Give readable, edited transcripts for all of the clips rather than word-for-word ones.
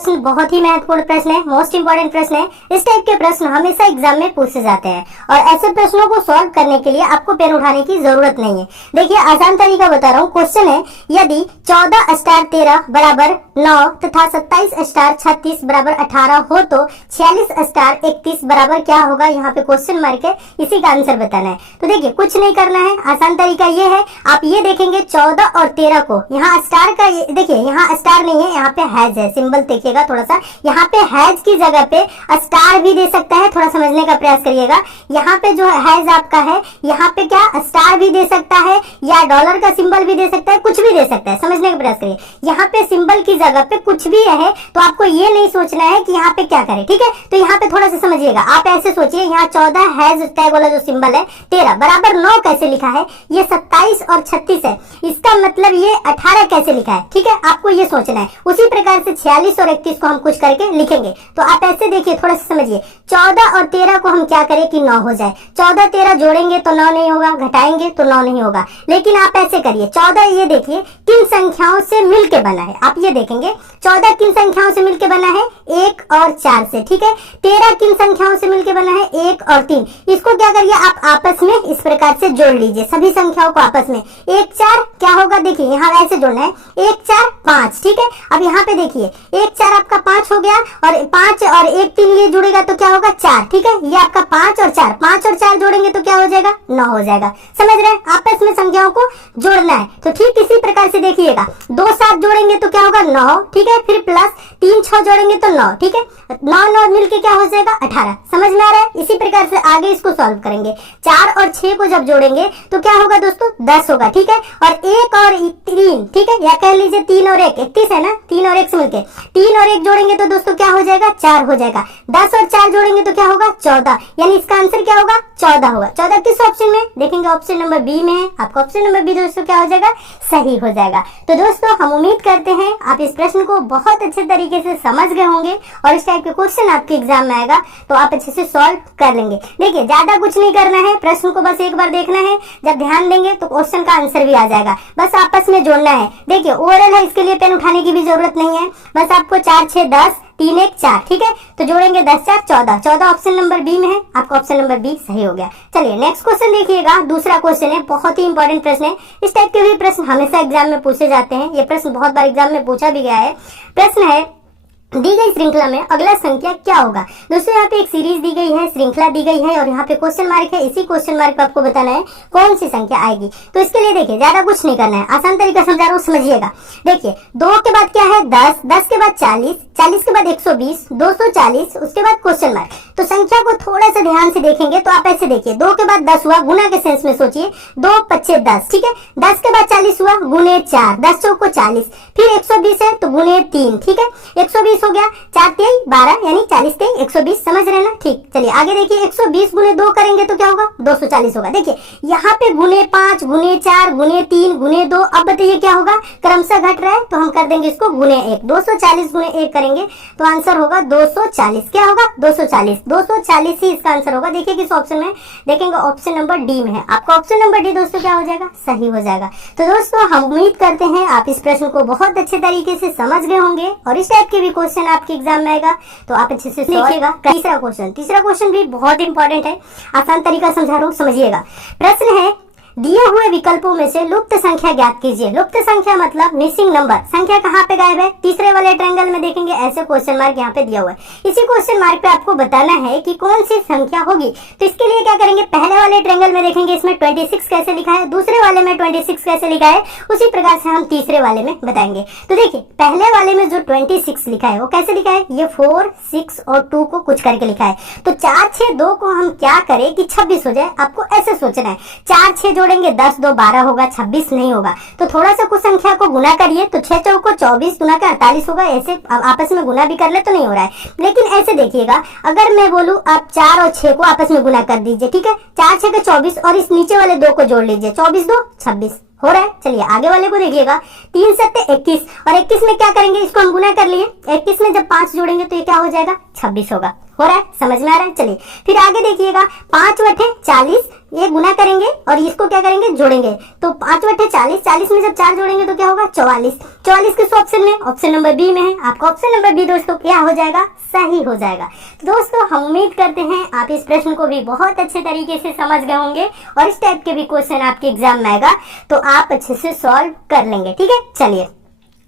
प्रश्न बहुत ही महत्वपूर्ण प्रश्न है, मोस्ट इंपोर्टेंट प्रश्न है। इस टाइप के प्रश्न हमेशा एग्जाम में पूछे जाते हैं और ऐसे प्रश्नों को सॉल्व करने के लिए आपको पेन उठाने की जरूरत नहीं है। देखिए आसान तरीका बता रहा हूँ। क्वेश्चन है यदि 14 स्टार 13 बराबर 9 तथा 27 स्टार 36 बराबर 18 हो तो 46 स्टार 31 बराबर क्या होगा। यहाँ पे क्वेश्चन मार्क है, इसी का आंसर बताना है। तो देखिए कुछ नहीं करना है, आसान तरीका ये है, आप ये देखेंगे 14 और 13 को, यहाँ स्टार का देखिए यहाँ स्टार नहीं है, यहाँ पे हैज है, सिंबल देखिएगा थोड़ा सा, यहाँ पे हैज की जगह पे स्टार भी दे सकता है, थोड़ा समझने का प्रयास करिएगा। यहाँ पे जो हैज आपका है, यहाँ पे क्या स्टार भी दे सकता है या डॉलर का सिंबल भी दे सकता है, कुछ भी दे सकता है, समझने का प्रयास करिए। यहाँ पे सिंबल की जगह पे कुछ भी है तो आपको ये नहीं सोचना है कि यहाँ पे क्या करें, ठीक है। तो यहाँ पे थोड़ा सा समझिएगा, आप ऐसे सोचिए, यहाँ 14 हैज टैग वाला जो सिंबल है, 13 बराबर 9 कैसे लिखा है, ये 27 और 36 है, इसका मतलब ये 18 कैसे लिखा है, ठीक है, आपको ये सोचना है। उसी प्रकार से 46 और 31 को हम कुछ करके लिखेंगे। तो आप ऐसे देखिए, थोड़ा सा समझिए, 14 और 13 को हम क्या करें कि 9 हो जाए। 14 13 जोड़ेंगे तो 9 नहीं होगा, घटाएंगे तो 9 नहीं होगा। लेकिन आप ऐसे करिए, 14 ये देखिए किन संख्याओं से मिलके बना है, आप ये देखेंगे 14 किन संख्याओं से मिलके बना है, 1 और 4 से, ठीक है। 13 किन संख्याओं से मिलके बना है, 1 और 3। इसको क्या करिए आप आपस में इस प्रकार से जोड़ लीजिए, सभी संख्याओं को आपस में। 1 4 क्या होगा, देखिए यहाँ ऐसे जोड़ना है, 1 4 5, ठीक है। अब यहाँ पे देखिए 1 4 आपका 5 हो गया और 5 और 1 3 ये जुड़ेगा तो क्या होगा 4, ठीक है। ये आपका 5 और 4 जोड़ेंगे तो क्या हो जाएगा 9 हो जाएगा। समझ रहे हैं, आपस में संख्याओं को जोड़ना है। तो ठीक इसी प्रकार से देखिएगा, 2 7 जोड़ेंगे तो क्या होगा 9, ठीक है, फिर प्लस 3 6 जोड़ेंगे तो 9, ठीक है, 9 9 मिलके क्या हो जाएगा 18। समझ में आ रहा है। इसी प्रकार से आगे इसको सॉल्व करेंगे। 4 और 6 को जब जोड़ेंगे तो क्या होगा दोस्तों 10 होगा, ठीक है। और 1 और 3, ठीक है, या कह लीजिए 3 और 1 31 है ना, 3 और 1 से मिलके 3 और 1 जोड़ेंगे तो दोस्तों क्या हो जाएगा 4 हो जाएगा। 10 और 4 जोड़ेंगे तो क्या होगा 14, यानी इसका आंसर क्या होगा 14 होगा। 14 किस ऑप्शन में देखेंगे, ऑप्शन नंबर बी में है। आपका ऑप्शन नंबर बी दोस्तों क्या हो जाएगा, सही हो जाएगा। तो दोस्तों हम उम्मीद करते हैं आप इस प्रश्न को बहुत अच्छे तरीके से समझ गए होंगे और इस टाइप के क्वेश्चन आपके एग्जाम में आएगा तो आप अच्छे से सॉल्व कर लेंगे। देखिए ज्यादा कुछ नहीं करना है, प्रश्न को बस एक बार देखना है, जब ध्यान देंगे तो क्वेश्चन का आंसर भी आ जाएगा, बस आपस में जोड़ना है। देखिए ओरल है, इसके लिए पेन उठाने की भी जरूरत नहीं है, बस आपको 4 6 10 3 1 4, ठीक है। तो जोड़ेंगे 10 4 14, 14 ऑप्शन नंबर बी में है, आपका ऑप्शन नंबर बी सही हो गया। चलिए नेक्स्ट क्वेश्चन देखिएगा, दूसरा क्वेश्चन है, बहुत ही इंपॉर्टेंट प्रश्न है। इस टाइप के भी प्रश्न हमेशा एग्जाम में पूछे जाते हैं, ये प्रश्न बहुत बार एग्जाम में पूछा भी गया है। प्रश्न है दी गई श्रृंखला में अगला संख्या क्या होगा। दोस्तों यहाँ पे एक सीरीज दी गई है, श्रृंखला दी गई है और यहाँ पे क्वेश्चन मार्क है, इसी क्वेश्चन मार्क पे आपको बताना है कौन सी संख्या आएगी। तो इसके लिए देखिए ज्यादा कुछ नहीं करना है, आसान तरीका समझा रहा हूँ, समझिएगा। देखिए 2 के बाद क्या है 10, 10 के बाद 40, 40 के बाद 120, 240, उसके बाद क्वेश्चन मार्क। तो संख्या को थोड़ा सा ध्यान से देखेंगे तो आप ऐसे देखिए, 2 के बाद 10 हुआ, गुना के सेंस में सोचिए, 2 25 10, ठीक है। 10 के बाद 40 हुआ, गुने 4, 10 चौक को 40, फिर 120 है तो गुने 3, ठीक है, 120 हो गया, 4 3 12, यानी 40 3 120, समझ रहे हैं ना। ठीक, चलिए आगे देखिए, 120 गुने 2 करेंगे तो क्या होगा 240 होगा। देखिए यहाँ पे गुने 5 गुने 4 गुने 3 गुने 2, अब बताइए क्या होगा, क्रमशः घट रहा है तो हम कर देंगे इसको गुने 1, 240 गुने 1 करेंगे तो आंसर होगा 240। क्या होगा 240, 240 ही इसका आंसर होगा। देखिए किस ऑप्शन में, देखेंगे ऑप्शन नंबर डी में है, आपका ऑप्शन नंबर डी दोस्तों क्या हो जाएगा, सही हो जाएगा। तो दोस्तों हम उम्मीद करते हैं आप इस प्रश्न को बहुत अच्छे तरीके से समझ गए होंगे और इस टाइप के भी क्वेश्चन आपके एग्जाम में आएगा तो आप अच्छे से लिखिएगा। तीसरा क्वेश्चन भी बहुत इंपॉर्टेंट है, आसान तरीका समझा रहा हूँ, समझिएगा। प्रश्न है दिए हुए विकल्पों में से लुप्त संख्या ज्ञात कीजिए। लुप्त संख्या मतलब मिसिंग नंबर, संख्या कहाँ पे गायब है, तीसरे वाले ट्रायंगल में देखेंगे ऐसे क्वेश्चन मार्क यहाँ पे दिया हुआ है। इसी क्वेश्चन मार्क पे आपको बताना है कि कौन सी संख्या होगी। तो इसके लिए क्या करेंगे, पहले वाले ट्रायंगल में देखेंगे इसमें 26 कैसे लिखा है, दूसरे वाले में 26 कैसे लिखा है, उसी प्रकार से हम तीसरे वाले में बताएंगे। तो देखिए पहले वाले में जो 26 लिखा है वो कैसे लिखा है, ये 4 6 और 2 को कुछ करके लिखा है। तो 4 6 2 को हम क्या करें कि 26 हो जाए, आपको ऐसे सोचना है। 4 6 जोड़ेंगे 10 2 12 होगा, 26 नहीं होगा। तो थोड़ा सा कुछ संख्या को गुना करिए तो 6 चौको 24 गुना का 48 होगा। ऐसे आपस में गुना भी कर ले तो नहीं हो रहा है, लेकिन ऐसे देखिएगा, अगर मैं बोलूं आप 4 और 6 को आपस में गुना कर दीजिए, ठीक है, 4 6 के 24 और इस नीचे वाले 2 को जोड़ लीजिए, 24 2 26 हो रहा है। चलिए आगे वाले को देखिएगा, 3 7 21 और 21 में क्या करेंगे, इसको हम गुना कर लिए, 21 में जब 5 जोड़ेंगे तो ये क्या हो जाएगा 26 होगा। हो रहा है, समझ में आ रहा है। चलिए फिर आगे देखिएगा, 5 8 40, ये गुना करेंगे और इसको क्या करेंगे, जोड़ेंगे। तो 5 बटे 40, 40 में जब 4 जोड़ेंगे तो क्या होगा, 44। 44 किस ऑप्शन में, ऑप्शन नंबर बी में है। आपका ऑप्शन नंबर बी दोस्तों क्या हो जाएगा, सही हो जाएगा। तो दोस्तों हम उम्मीद करते हैं आप इस प्रश्न को भी बहुत अच्छे तरीके से समझ गए होंगे और इस टाइप के भी क्वेश्चन आपके एग्जाम में आएगा तो आप अच्छे से सॉल्व कर लेंगे। ठीक है, चलिए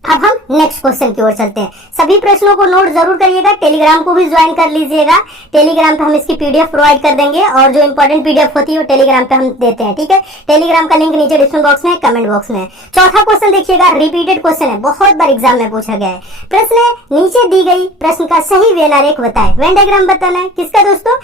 अब हम नेक्स्ट क्वेश्चन की ओर चलते हैं। सभी प्रश्नों को नोट जरूर करिएगा, टेलीग्राम को भी ज्वाइन कर लीजिएगा। टेलीग्राम पे हम इसकी पीडीएफ प्रोवाइड कर देंगे और जो इंपॉर्टेंट पीडीएफ होती है वो टेलीग्राम पे हम देते हैं। ठीक है, टेलीग्राम का लिंक नीचे डिस्क्रिप्शन बॉक्स में, कमेंट बॉक्स में। चौथा क्वेश्चन देखिएगा, रिपीटेड क्वेश्चन है, बहुत बार एग्जाम में पूछा गया है। प्रश्न है, नीचे दी गई प्रश्न का सही वेन आरेख बताएं। वेन डायग्राम बताना है किसका दोस्तों,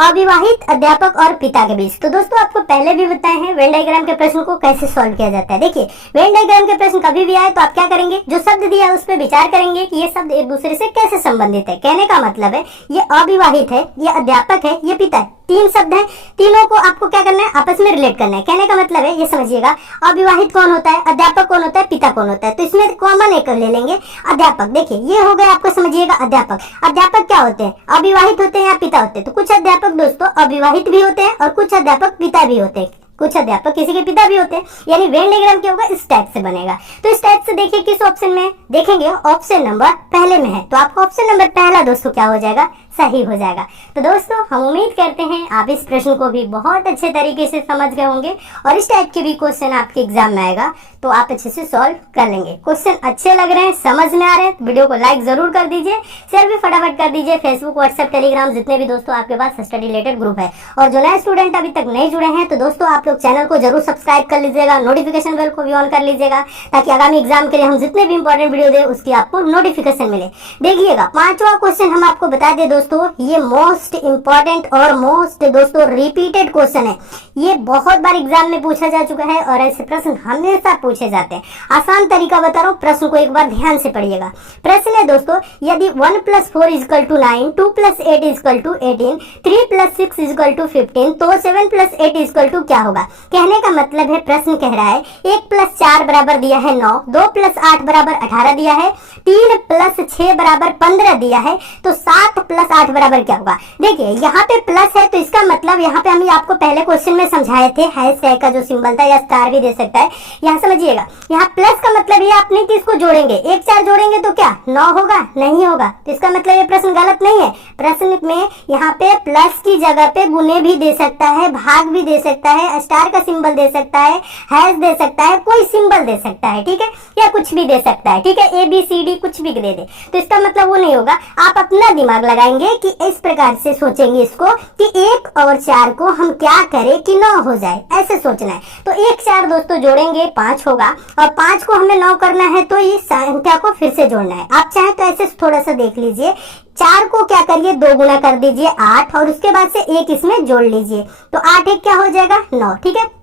अविवाहित अध्यापक और पिता के बीच। तो दोस्तों आपको पहले भी बताए हैं वेन डायग्राम के प्रश्न को कैसे सॉल्व किया जाता है। देखिए वेन डायग्राम के प्रश्न कभी भी आए तो आप क्या करेंगे, जो शब्द दिया है उस पर विचार करेंगे कि ये शब्द एक दूसरे से कैसे संबंधित है। कहने का मतलब है ये अविवाहित है, ये अध्यापक है, ये पिता है, 3 शब्द हैं, तीनों को आपको क्या करना है, आपस में रिलेट करना है। कहने का मतलब है ये समझिएगा, अविवाहित कौन होता है, अध्यापक कौन होता है, पिता कौन होता है। तो इसमें कॉमन एक ले लेंगे, अध्यापक। देखिए ये हो गया आपको समझिएगा अध्यापक। अध्यापक क्या होते हैं, अविवाहित होते हैं या पिता होते हैं। तो कुछ अध्यापक दोस्तों अविवाहित भी होते हैं और कुछ अध्यापक पिता भी होते हैं, कुछ अध्यापक किसी के पिता भी होते हैं। यानी वेन डायग्राम क्या होगा, इस टाइप से बनेगा। तो इस टाइप से देखिए किस ऑप्शन में देखेंगे, ऑप्शन नंबर पहले में है। तो आपका ऑप्शन नंबर पहला दोस्तों क्या हो जाएगा, सही हो जाएगा। तो दोस्तों हम उम्मीद करते हैं आप इस प्रश्न को भी बहुत अच्छे तरीके से समझ गए होंगे और इस टाइप के भी क्वेश्चन आपके एग्जाम में आएगा तो आप अच्छे से सॉल्व कर लेंगे। क्वेश्चन अच्छे लग रहे हैं, समझ में आ रहे हैं तो वीडियो को लाइक जरूर कर दीजिए, शेयर भी फटाफट कर दीजिए। फेसबुक, व्हाट्सएप, टेलीग्राम जितने भी दोस्तों आपके पास स्टडी रिलेटेड ग्रुप है। और जो नए स्टूडेंट अभी तक नहीं जुड़े हैं तो दोस्तों आप लोग चैनल को जरूर सब्सक्राइब कर लीजिएगा, नोटिफिकेशन बेल को भी ऑन कर लीजिएगा ताकि आगामी एग्जाम के लिए हम जितने भी इंपॉर्टेंट वीडियो दे उसकी आपको नोटिफिकेशन मिले। देखिएगा 5वां क्वेश्चन हम आपको बता दें दोस्तों, ये मोस्ट इंपॉर्टेंट और मोस्ट दोस्तों रिपीटेड क्वेश्चन है। ये बहुत बार एग्जाम में पूछा जा चुका है और ऐसे प्रश्न हमेशा पूछे जाते हैं। आसान तरीका बता रहा हूँ, प्रश्न को एक बार ध्यान से पढ़िएगा। प्रश्न है दोस्तों, यदि 1 + 4 = 9, 2 + 8 = 18, 3 + 6 = 15 तो 7 + 8 = क्या होगा। कहने का मतलब है प्रश्न कह रहा है 1 + 4 बराबर दिया है 9, 2 + 8 बराबर 18 दिया है, 3 + 6 बराबर 15 दिया है, तो 7 + 8 बराबर क्या होगा। देखिए यहाँ पे प्लस है तो इसका मतलब यहाँ पे हम आपको पहले क्वेश्चन में समझाए थे, हैश टैग का जो सिंबल था या स्टार भी दे सकता है। यहाँ समझिएगा, यहाँ प्लस का मतलब ये आप नहीं कि इसको जोड़ेंगे, 1 4 जोड़ेंगे तो क्या 9 होगा, नहीं होगा। तो इसका मतलब ये प्रश्न गलत नहीं है। प्रश्न में यहाँ पे प्लस की जगह पे गुने भी दे सकता है, भाग भी दे सकता है, स्टार का सिंबल दे सकता है, हैश दे सकता है, कोई सिंबल दे सकता है, ठीक है, या कुछ भी दे सकता है, ठीक है, ABCD कुछ भी दे दे। तो इसका मतलब वो नहीं होगा। आप अपना दिमाग लगाएंगे कि इस प्रकार से सोचेंगे इसको कि 1 और 4 को हम क्या करें कि 9 हो जाए, ऐसे सोचना है। तो 1 4 दोस्तों जोड़ेंगे 5 होगा और 5 को हमें 9 करना है तो इस संख्या को फिर से जोड़ना है। आप चाहे तो ऐसे थोड़ा सा देख लीजिए, 4 को क्या करिए 2 गुना कर दीजिए 8 और उसके बाद से 1 इसमें जोड़ लीजिए तो 8 1 क्या हो जाएगा 9, ठीक है।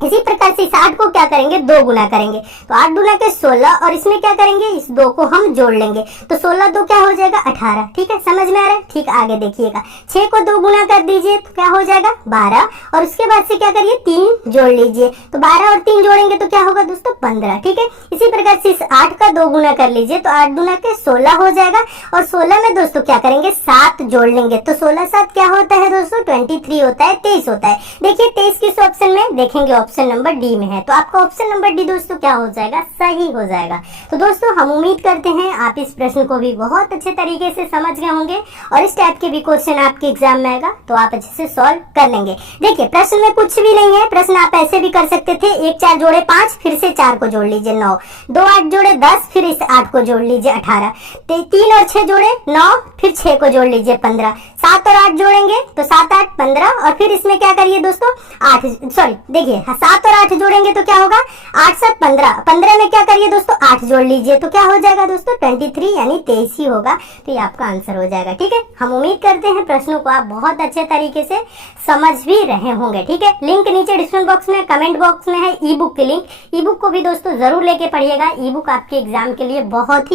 इसी प्रकार से इस 8 को क्या करेंगे 2 गुना करेंगे तो 8 दूना के 16 और इसमें क्या करेंगे इस 2 को हम जोड़ लेंगे तो 16 2 क्या हो जाएगा 18, ठीक है, समझ में आ रहा है। ठीक आगे देखिएगा, 6 को 2 गुना कर दीजिए तो क्या हो जाएगा 12 और उसके बाद से क्या करिए 3 जोड़ लीजिए तो 12 और 3 जोड़ेंगे तो क्या होगा दोस्तों 15, ठीक है। इसी प्रकार से इस 8 का 2 गुना कर लीजिए तो 8 दूना के 16 हो जाएगा और 16 में दोस्तों क्या करेंगे 7 जोड़ लेंगे तो 16 7 क्या होता है दोस्तों 23 होता है, 23 होता है। देखिए 23 किस ऑप्शन में देखेंगे, ऑप्शन नंबर डी में है। तो आपका ऑप्शन नंबर डी दोस्तों क्या हो जाएगा सही हो जाएगा। तो दोस्तों हम उम्मीद करते हैं आप इस प्रश्न को भी बहुत अच्छे तरीके से समझ गए होंगे और इस टाइप के भी क्वेश्चन आपके एग्जाम में आएगा तो आप अच्छे से सॉल्व कर लेंगे। देखिए प्रश्न में कुछ भी नहीं है, प्रश्न आप ऐसे भी कर सकते थे 1 4 जोड़े 5 फिर से 4 को जोड़ लीजिए 9, 2 8 जोड़े 10 फिर इस 8 को जोड़ लीजिए 18, 3 और 6 जोड़े 9 फिर 6 को जोड़ लीजिए 15, 7 और 8 जोड़ेंगे तो 7 8 15 और फिर इसमें क्या करिए दोस्तों 8 सॉरी देखिए 7 और 8 जोड़ेंगे तो क्या होगा 8 7 15, 15 में क्या करिए दोस्तों 8 जोड़ लीजिए तो क्या हो जाएगा दोस्तों 23 यानी 23 ही होगा। तो ये आपका आंसर हो जाएगा, ठीक है। हम उम्मीद करते हैं प्रश्नों को आप बहुत अच्छे तरीके से समझ भी रहे होंगे, ठीक है। लिंक नीचे डिस्क्रिप्शन बॉक्स में कमेंट बॉक्स में है ई बुक की लिंक, ई बुक को भी दोस्तों जरूर लेके पढ़िएगा। ई बुक आपके एग्जाम के लिए बहुत ही